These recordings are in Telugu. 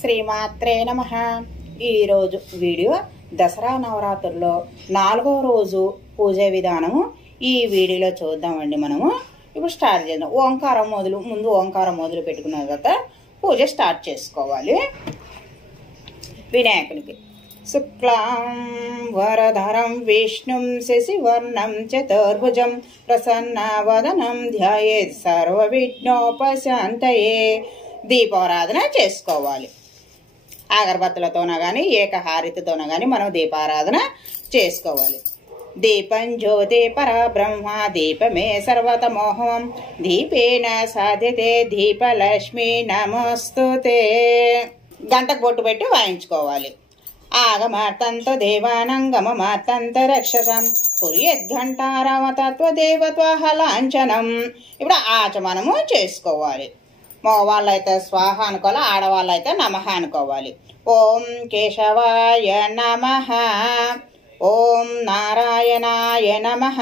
శ్రీమాత్రే నమః. ఈరోజు వీడియో దసరా నవరాత్రుల్లో 4వ రోజు పూజ విధానము ఈ వీడియోలో చూద్దామండి. మనము ఇప్పుడు స్టార్ట్ చేద్దాం. ముందు ఓంకారం మొదలు పెట్టుకున్న తర్వాత పూజ స్టార్ట్ చేసుకోవాలి. వినాయకునికి శుక్లాం వరధరం విష్ణుం శశివర్ణం చతుర్భుజం ప్రసన్నవదనం ధ్యాయేత్ సర్వవిఘ్నోపశాంతయే. దీపారాధన చేసుకోవాలి. అగరబత్తులతోన కానీ ఏకహారతితోన కానీ మనం దీపారాధన చేసుకోవాలి. దీపం జ్యోతి పరబ్రహ్మ దీపమే సర్వతమోహం దీపేన సాధ్యతే దీపలక్ష్మి నమస్తుతే. గంటకు బొట్టు పెట్టి వాయించుకోవాలి. ఆగమార్తంతో దేవానంగమమార్తంత రక్షసం కుర్యద్ఘంటారామతత్వ దేవత్వహలాంఛనం. ఇప్పుడు ఆచమనము చేసుకోవాలి. మగవాళ్ళైతే స్వాహ అనుకోవాలి, ఆడవాళ్ళైతే నమః అనుకోవాలి. ఓం కేశవాయ నమః, ఓం నారాయణాయ నమః,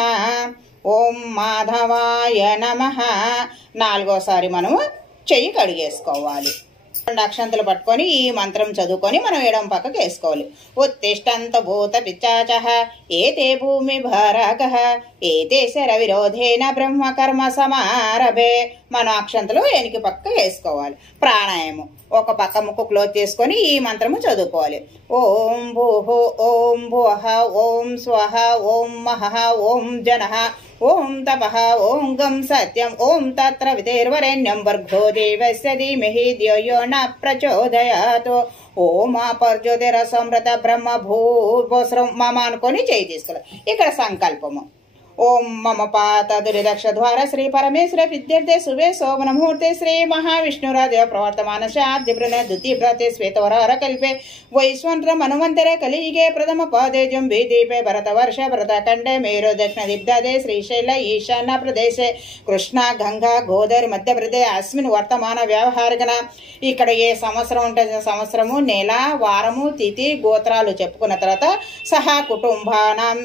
ఓం మాధవాయ నమః. 4వసారి మనము చెయ్యి కడిగేసుకోవాలి. 2 అక్షంతలు పట్టుకొని ఈ మంత్రం చదువుకొని మనం ఎడమ పక్కకు వేసుకోవాలి. ఉత్తిష్టంత భూత పిచాచః ఏతే భూమి భారకః ఏతే శర విరోధేన బ్రహ్మకర్మ సమారభే. మనం అక్షంతలు వెనక పక్క వేసుకోవాలి. ప్రాణాయామం ఒక పక్క ముక్కు క్లోజ్ చేసుకొని ఈ మంత్రము చదువుకోవాలి. ఓం భూః ఓం భువః ఓం స్వః ఓం మహః ఓం జనః ఓం తపః ఓం గం సత్యం ఓం తత్ర విదేర్వరేణ్యం భర్గో దేవస్య ధీమహి ధియో యో న ప్రచోదయాత్. ఓం అపర్జ్యోతిర సంరత బ్రహ్మ భూభస్రం మమ అనుకొని చేయి తీసుకోవాలి. ఇక్కడ సంకల్పము ఓం మమ పాత దురిదక్ష ద్వార శ్రీ పరమేశ్వర విద్యార్థి శుభే శోభన ముహూర్తే శ్రీ మహావిష్ణురాదేవ ప్రవర్తమాన శాద్యభ్రన ద్వితీయభ్రతే శ్వేతవరార కల్పే వైశ్వంద్ర మనువంతరే కలియుగే ప్రథమ పాదేజం బీదీపే భరతవర్ష భరతఖండే మేరు దక్షిణ దిగ్ధదే శ్రీశైల ఈశాన్య ప్రదేశే కృష్ణ గంగా గోదావరి మధ్యప్రదేశ్ అస్మిన్ వర్తమాన వ్యవహారికన. ఇక్కడ ఏ సంవత్సరం ఉంటుంది, సంవత్సరము నెల వారము తిథి గోత్రాలు చెప్పుకున్న తర్వాత సహా కుటుంబానం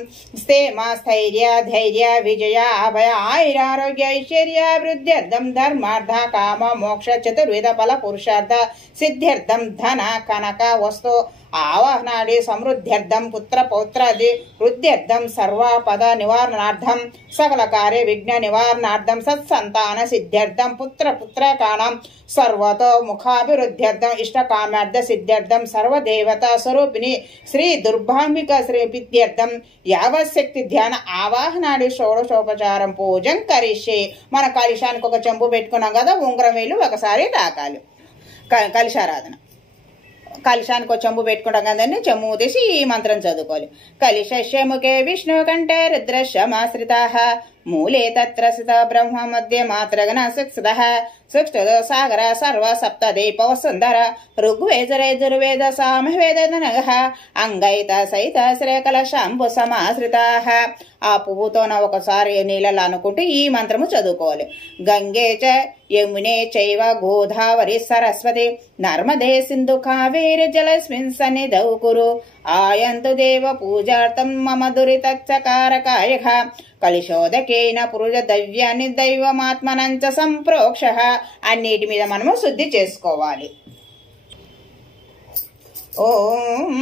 స్థేమ స్థైర్య ధైర్య విజయ అభయ ఆయురారోగ్య ఐశ్వర్య వృద్ధ్యర్థం ధర్మార్థ కామ మోక్ష చతుర్విధ ఫల పురుషార్థ సిద్ధ్యర్థం ధన కనక వస్తు ఆవాహనాది సమృద్ధ్యర్థం పుత్ర పౌత్రాది వృద్ధ్యర్థం సర్వపద నివారణార్థం సకల కార్య విఘ్న నివారణార్థం సత్సంతాన సిద్ధ్యర్థం పుత్ర పుత్రకాణం సర్వతో ముఖాభివృద్ధ్యర్థం ఇష్టకామార్థ సిద్ధ్యర్థం సర్వదేవత స్వరూపిణి శ్రీ దుర్భాంబిక శ్రీ విద్యార్థం యావశక్తి ధ్యాన ఆవాహనాడి షోడశోపచారం పూజం కరిష్యే. మన కలశానికి ఒక చెంబు పెట్టుకున్నాం కదా, ఉంగరం వేలు ఒకసారి తాకాలి. కలశారాధన కలశానికి ఒక చెంబు పెట్టుకుంటాం కదండి, చెంబు తీసి ఈ మంత్రం చదువుకోవాలి. కలిశస్య ముఖే విష్ణు కంఠే రుద్రశ్యమాశ్రితాః మూలే తత్ర స్థిత బ్రహ్మ మధ్య మాత్రగణ సుక్షుదః సుక్షుదో సాగర సర్వ సప్త దీపవ సుందర ఋగ్వేదరేజుర్వేద సామవేదనగః అంగైత సైత శ్రేకలశాంబు సమాశ్రితాః. ఆ పువ్వుతోన ఒకసారి నీళ్ళలో అనుకుంటూ ఈ మంత్రము చదువుకోవాలి. గంగే చ యమునే చైవ గోదావరి సరస్వతి నర్మదే సింధు కావేరి జలస్మిన్ సన్నిధౌ కురు ఆయంతు దేవ పూజార్థం మమ దురితకారకాయః కలిశోదకేన పురుష దవ్యాన్ని దైవమాత్మనంచ సంప్రోక్ష. అన్నిటి మీద మనము శుద్ధి చేసుకోవాలి. ఓం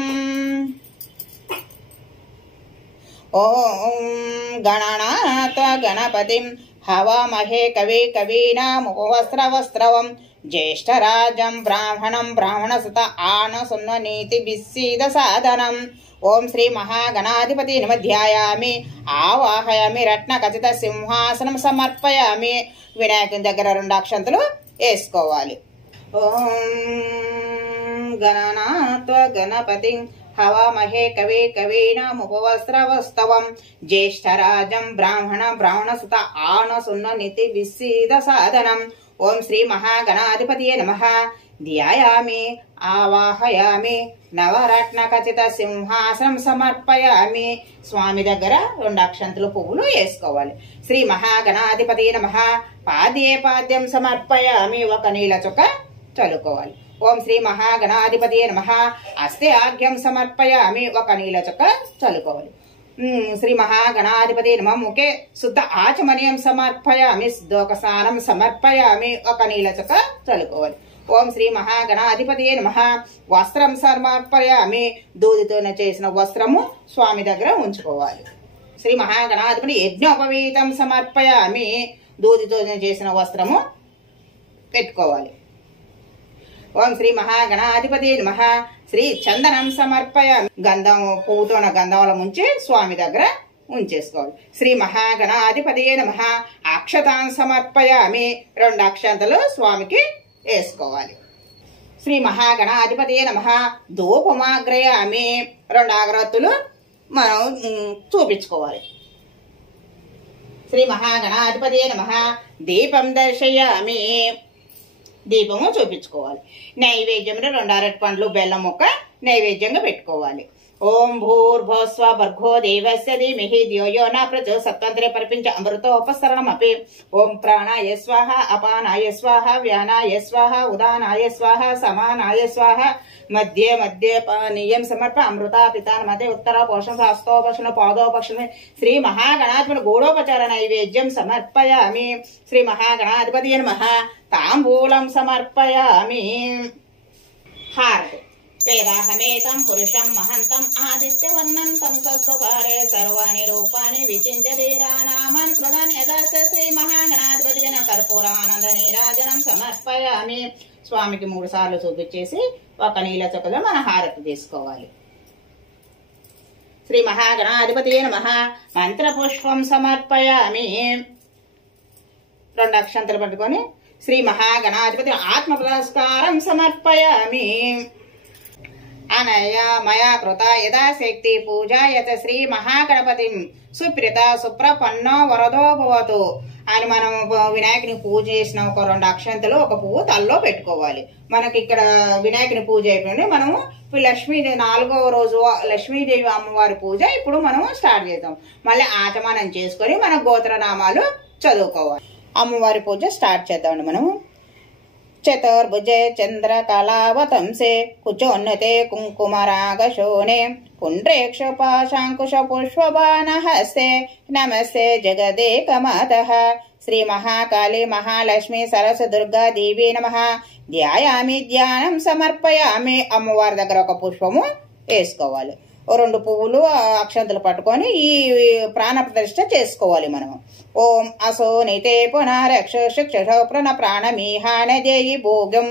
ఓం గణనాథ గణపతిం హవామహే కవి కవీనాముపవస్త్రవస్త్రవం జ్యేష్ఠరాజం బ్రాహ్మణం బ్రాహ్మణసుత ఆనసున్న నీతి బిస్సీద సాధనం. ఓం శ్రీ మహాగణాధిపతి నమధ్యాయామి ఆవాహయామి రత్న ఖచ్చిత సింహాసనం సమర్పయామి. వినాయకుని దగ్గర 2 అక్షంతలు వేసుకోవాలి. ఓం గణనాథ గణపతి హవామహే కవి కవీనాముపవస్త్రవస్తవం జ్యేష్ఠరాజం బ్రాహ్మణ బ్రాహ్మణసుత ఆనసున్న నీతి బిస్సీద సాధనం. ఓం శ్రీ మహాగణాధిపతియే నమః. ధ్యాయామి ఆవాహయామి నవరత్న ఖచ్చిత సింహాసనం సమర్పయామి. స్వామి దగ్గర 2 అక్షంతలు పువ్వులు వేసుకోవాలి. శ్రీ మహాగణాధిపతి నమః. పాద్యే పాద్యం సమర్పయామి. ఒక నీళ్ళ చుక్క చల్లుకోవాలి. ఓం శ్రీ మహాగణాధిపతి నమః. అస్తే ఆగ్యం సమర్పయామి. ఒక నీళ్ళ చుక్క చల్లుకోవాలి. శ్రీ మహాగణాధిపతి నమ ముఖే శుద్ధ ఆచమనీయం సమర్పయామి. శుద్ధోకసానం సమర్పయామి. ఒక నీళ్ళ చుక్క చల్లుకోవాలి. ఓం శ్రీ మహాగణాధిపతియే నమః. వస్త్రం సమర్పయామి. దూదితో చేసిన వస్త్రము స్వామి దగ్గర ఉంచుకోవాలి. శ్రీ మహాగణాధిపతి యజ్ఞోపవీతం సమర్పయామి. దూదితో చేసిన వస్త్రము పెట్టుకోవాలి. ఓం శ్రీ మహాగణాధిపతి నమః. శ్రీ చందనం సమర్పయామి. గంధం పువ్వుతో గంధంలో ముంచి స్వామి దగ్గర ఉంచేసుకోవాలి. శ్రీ మహాగణాధిపతియే నమః. అక్షతాన్ సమర్పయామి. 2 అక్షంతలు స్వామికి వేసుకోవాలి. శ్రీ మహాగణాధిపతియే నమః. ధూపమాగ్రయామి. 2 అగరత్తులు మనం చూపించుకోవాలి. శ్రీ మహాగణాధిపతియే నమః. దీపం దర్శయామి. దీపము చూపించుకోవాలి. నైవేద్యంలో 2 అరటి పండ్లు బెల్లం ముక్క నైవేద్యంగా పెట్టుకోవాలి. ఓం భూర్భువస్వ భర్గో దేవస్య ధీమహి ధియో యో న ప్రచోదయాత్. సత్వంతరే పరిపించ అమృతోపసరణమపి. ఓం ప్రాణాయ స్వాహ, అపానాయ స్వాహ, వ్యానాయ స్వాహ, ఉదానాయ స్వాహ, సమానాయ స్వాహ. మధ్య మధ్య పానీయం సమర్ప. అమృత పితాన్ మధ్య ఉత్తర పోషణ హస్తోపక్షణ పాదోపక్షణ. శ్రీ మహాగణాధిపతి గూఢోపచార నైవేద్యం సమర్పయామి. శ్రీ మహాగణాధిపతి నమః. తాంబూలం సమర్పయామి. హారతి. వేదాహమేతం పురుషం మహంతం ఆదిత్యవర్ణం తం సస్వకారే సర్వాణి రూపాన్ని విచింత్య ధీరానామాన్ స్మృతన్ యథాస్థ. శ్రీ మహాగణాధిపతి కర్పూరానంద నీరాజనం సమర్పయామి. స్వామికి 3 సార్లు చూపించేసి ఒక నీళ్ళ చుక్కలో మన హారతి తీసుకోవాలి. శ్రీ మహాగణాధిపతి నమః. మంత్రపుష్పం సమర్పయామి. 2 అక్షంతలు పట్టుకొని శ్రీ మహాగణాధిపతి ఆత్మ పురస్కారం సమర్పయామి. అనయ మయా కృత యథాశక్తి పూజాయత శ్రీ మహాగణపతి సుప్రీత సుప్రపన్నో వరదో భవతు అని మనం వినాయకుని పూజ చేసిన ఒక 2 అక్షంతలు ఒక పువ్వు తలలో పెట్టుకోవాలి. మనకి ఇక్కడ వినాయకుని పూజ అయిపోయింది. మనము లక్ష్మీదేవి 4వ రోజు లక్ష్మీదేవి అమ్మవారి పూజ ఇప్పుడు మనము స్టార్ట్ చేద్దాం. మళ్ళీ ఆచమనం చేసుకొని మన గోత్రనామాలు చదువుకోవాలి. అమ్మవారి పూజ స్టార్ట్ చేద్దామండి. మనము చతుర్భుజే చంద్రకళావతంసే కుచోన్నతే కుంకుమరాగశోనే పుండ్రేక్ష పాశాంకుశ పుష్పబాణహస్తే నమస్తే జగదేకమాతః. శ్రీ మహాకాళీ మహాలక్ష్మి సరస్వతి దుర్గా దేవి నమః. ధ్యాయామి ధ్యానం సమర్పయామి. అమ్మవారి దగ్గర ఒక పుష్పము వేసుకోవాలి. 2 పువ్వులు అక్షంతలు పట్టుకొని ఈ ప్రాణ ప్రతిష్ఠ చేసుకోవాలి మనము. ఓం అసోనితే పునరక్ష ప్రణః ప్రాణమీహాన దేయి భోగం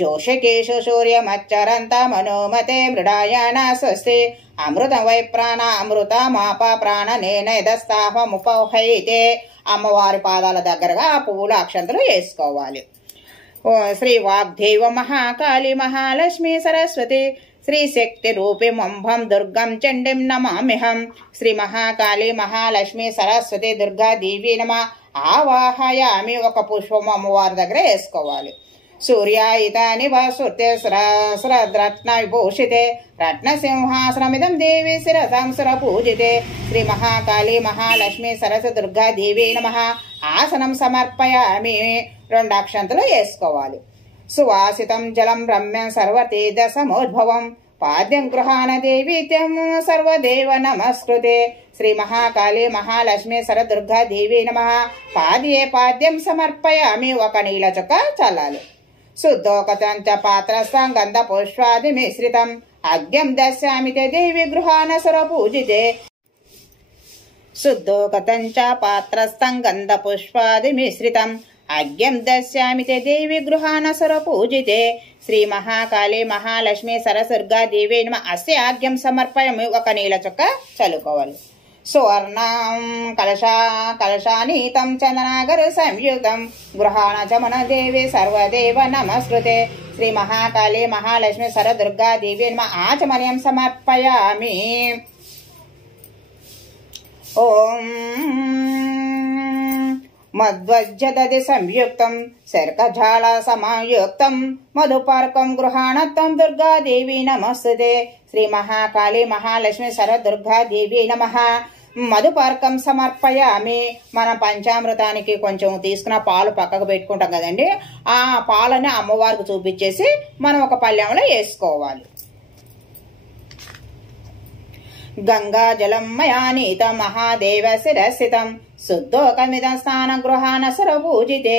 జోషకేశు సూర్యమచ్చరంత మనోమతే మృడాయణ స్వస్తి. అమృతం వై ప్రాణ అమృత మాప ప్రాణ నేనదస్తాహముపహైతే. అమ్మవారి పాదాల దగ్గరగా ఆ పువ్వులు అక్షంతలు వేసుకోవాలి. శ్రీ వాగ్దేవ మహాకాళీ మహాలక్ష్మి సరస్వతి శ్రీ శక్తి రూపిమంభం దుర్గం చండిం నమామ్యహం. శ్రీ మహాకాళీ మహాలక్ష్మి సరస్వతి దుర్గా దేవి నమః. ఆవాహయామి. ఒక పుష్పం అమ్మవారి దగ్గర వేసుకోవాలి. సూర్యాయితాని వసుతే సహస్రరత్న విభూషితే రత్నసింహాసనమిదం దేవి శిరసాం సురపూజితే. శ్రీ మహాకాళీ మహాలక్ష్మి సరస్వతి దుర్గా దేవి నమః. ఆసనం సమర్పయామి. 2 అక్షంతలు వేసుకోవాలి. సువాసితం జలం రమ్యం సర్వతేజ సమోద్భవం పాద్యం గృహాన దేవీత్యం సర్వదేవ నమస్కృతే. శ్రీ మహాకాళీ మహాలక్ష్మి సరదుర్గా దేవి నమః. పాద్యే పాద్యం సమర్పయామి. ఒక నీళ్ళ చుక్క చల్లాలి. శుద్ధోకతం చ పాత్రస్థం గంధ పుష్పాది మిశ్రితం అగ్యం దశ్యామి తే దేవి గృహాన సురపూజితే. శుద్ధోకతం చ పాత్రస్థం గంధ పుష్పాది మిశ్రితం అగ్యం దశ్యామి తే దేవి గృహాన సురపూజితే. శ్రీ మహాకాళీ మహాలక్ష్మి సరస్వతి దేవి నమః. అస్య ఆగ్యం సమర్పయామి. ఒక నీళ్ళ చుక్క చల్లుకోవాలి. సువర్ణం కలశానీతం చందనాగర సంయుతం గృహాణ చమన దేవి సర్వదేవ నమస్కృతే. శ్రీ మహాకాళీ మహాలక్ష్మి సరదుర్గా దేవి నమః. ఆచమనీయం సమర్పయామి. ఓం మధ్వజ్జదది సంయుక్తం శర్కజాల సమాయుక్తం మధుపార్కం గృహాణత్వం దుర్గా దేవి నమస్తుతే. శ్రీ మహాకాళీ మహాలక్ష్మి సరదుర్గా దేవి నమః. మధుపార్కం సమర్పయామి. మనం పంచామృతానికి కొంచెం తీసుకున్న పాలు పక్కకు పెట్టుకుంటాం కదండి. ఆ పాలని అమ్మవారికి చూపించేసి మనం ఒక పళ్ళెంలో వేసుకోవాలి. గంగా జలం మయానీత మహాదేవ శిరస్థితం శుద్ధోకమిదం స్నాన గృహాన సురపూజితే.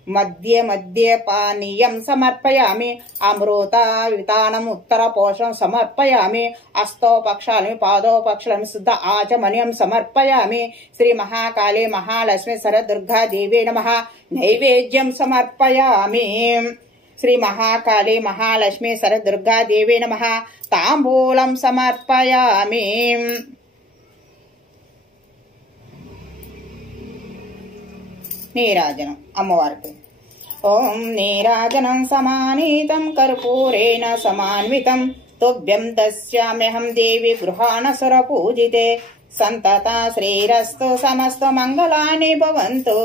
మధ్య మధ్య పానీయం సమర్పయామి అమృతావితానం ఉత్తర పోషం సమర్పయామి హస్తోపక్షామి పాదోపక్షామి శుద్ధ ఆచమన్యం సమర్పయామి శ్రీ మహాకాళీ మహాలక్ష్మి సరదుర్గా దేవే నమః నైవేద్యం సమర్పయామి శ్రీ మహాకాళీ మహాలక్ష్మి సరదుర్గా దేవే నమః తాంబూలం సమర్పయామి నీరాజనం అమ్మవారికి ఓం నీరాజనం సమానీతం కర్పూరేణ సమాన్వితం తుభ్యం దస్యామ్యహం దేవి గృహాణ సుర పూజితే సంతత శ్రీరస్తు సమస్త మంగళాని భవంతు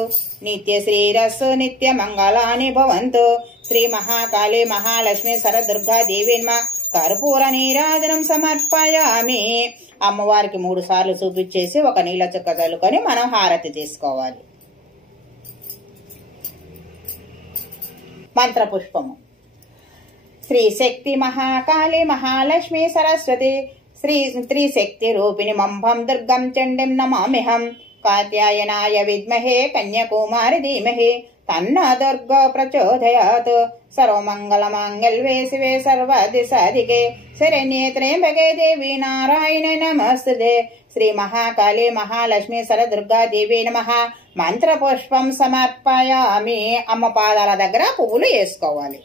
నిత్య శ్రీరస్తు నిత్య మంగళాని భవంతు శ్రీ మహాకాళీ మహాలక్ష్మి సరదుర్గా దేవి నమః కర్పూర నీరాజనం సమర్పయామి అమ్మవారికి 3 సార్లు చూపించేసి ఒక నీళ్ళ చుక్క చల్లుకొని మనం హారతి తీసుకోవాలి. మంత్ర పుష్పము శ్రీ శక్తి మహాకాళీ మహాలక్ష్మి సరస్వతి శ్రీ త్రిశక్తి రూపిణి మంభం దుర్గం చండిం నమామ్యహం కాత్యాయనాయ విద్మహే కన్యాకుమారి ధీమహి తన్న దుర్గో ప్రచోదయాత్ సర్వమంగళమాంగళ్యే శివే సర్వదిశాధికే శరణ్యే త్ర్యంబకే దేవి నారాయణ నమస్తుతే శ్రీ మహాకాళీ మహాలక్ష్మి సరదుర్గా దేవి నమః మంత్ర పుష్పం సమర్పయామి అమ్మ పాదాల దగ్గర పువ్వులు వేసుకోవాలి.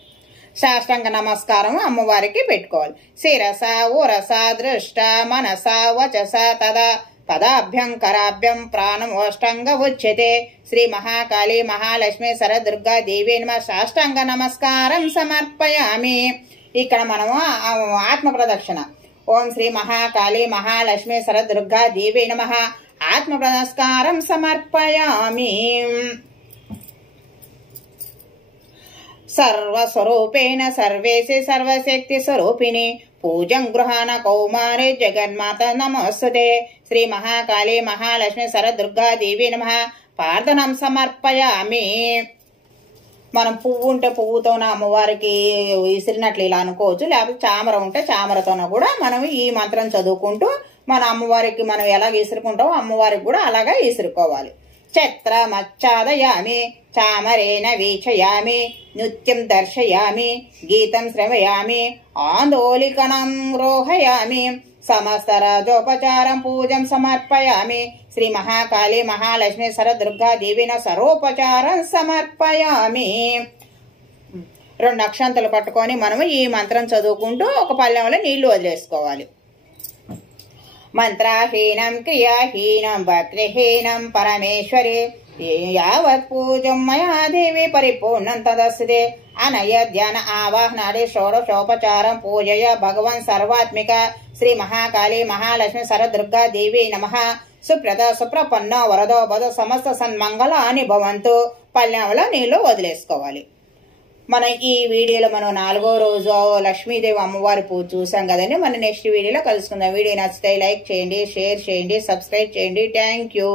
సాష్టాంగ నమస్కారం అమ్మవారికి పెట్టుకోవాలి. శిరస ఉరస దృష్ట మనస వచస తదాభ్యంకరాభ్యం ప్రాణం అష్టాంగ ఉచ్యతే శ్రీ మహాకాళీ మహాలక్ష్మి సరదుర్గా దేవి నమః సాష్టాంగ నమస్కారం సమర్పయామి. ఇక్కడ మనము ఆత్మ ప్రదక్షిణ ఓం శ్రీ మహాకాళీ మహాలక్ష్మి సరదుర్గా దేవి నమః ఆత్మ నమస్కారం సమర్పయామి. సర్వస్వరూపేణ సర్వేసి సర్వశక్తి స్వరూపిణి పూజం గృహాణ కౌమారి జగన్మాత నమస్తుతే శ్రీ మహాకాళీ మహాలక్ష్మి సరదుర్గా దేవి నమః ప్రార్థనం సమర్పయామి. మనం పువ్వు ఉంటే పువ్వుతోన అమ్మవారికి విసిరినట్లు ఇలా అనుకోవచ్చు, లేకపోతే చామర ఉంటే చామరతోన కూడా మనం ఈ మంత్రం చదువుకుంటూ మన అమ్మవారికి మనం ఎలా విసురుకుంటామో అమ్మవారికి కూడా అలాగా విసురుకోవాలి. ఛత్రమచ్చాదయామి చామరేణ వీక్షయామి నృత్యం దర్శయామి గీతం శ్రవయామి ఆందోళికణం రోహయామి సమస్త రాజోపచారం పూజం సమర్పయామి శ్రీ మహాకాళీ మహాలక్ష్మి సరదుర్గా దేవిన సర్వోపచారం సమర్పయామి. 2 అక్షంతలు పట్టుకొని మనము ఈ మంత్రం చదువుకుంటూ ఒక పళ్ళెంలో నీళ్లు వదిలేసుకోవాలి. మంత్రహీనం క్రియాహీనం భక్తిహీనం పరమేశ్వరి యావత్ పూజం మయా దేవి పరిపూర్ణం తదస్సుదే అనయ ధ్యాన ఆవాహనాది షోడశోపచారం పూజయ భగవన్ సర్వాత్మిక శ్రీ మహాకాళీ మహాలక్ష్మి సరదుర్గా దేవి నమః సుప్రద సుప్రపన్న వరదో బద సమస్త సన్మంగళాని భవంతు. పళ్ళెంలో నీళ్లు వదిలేసుకోవాలి. మన ఈ వీడియోలో మనం 4వ రోజు లక్ష్మీదేవి అమ్మవారి పూజ చూసాం కదండి. మన నెక్స్ట్ వీడియోలో కలుసుకుందాం. వీడియో నచ్చితే లైక్ చేయండి, షేర్ చేయండి, సబ్స్క్రైబ్ చేయండి. Thank you.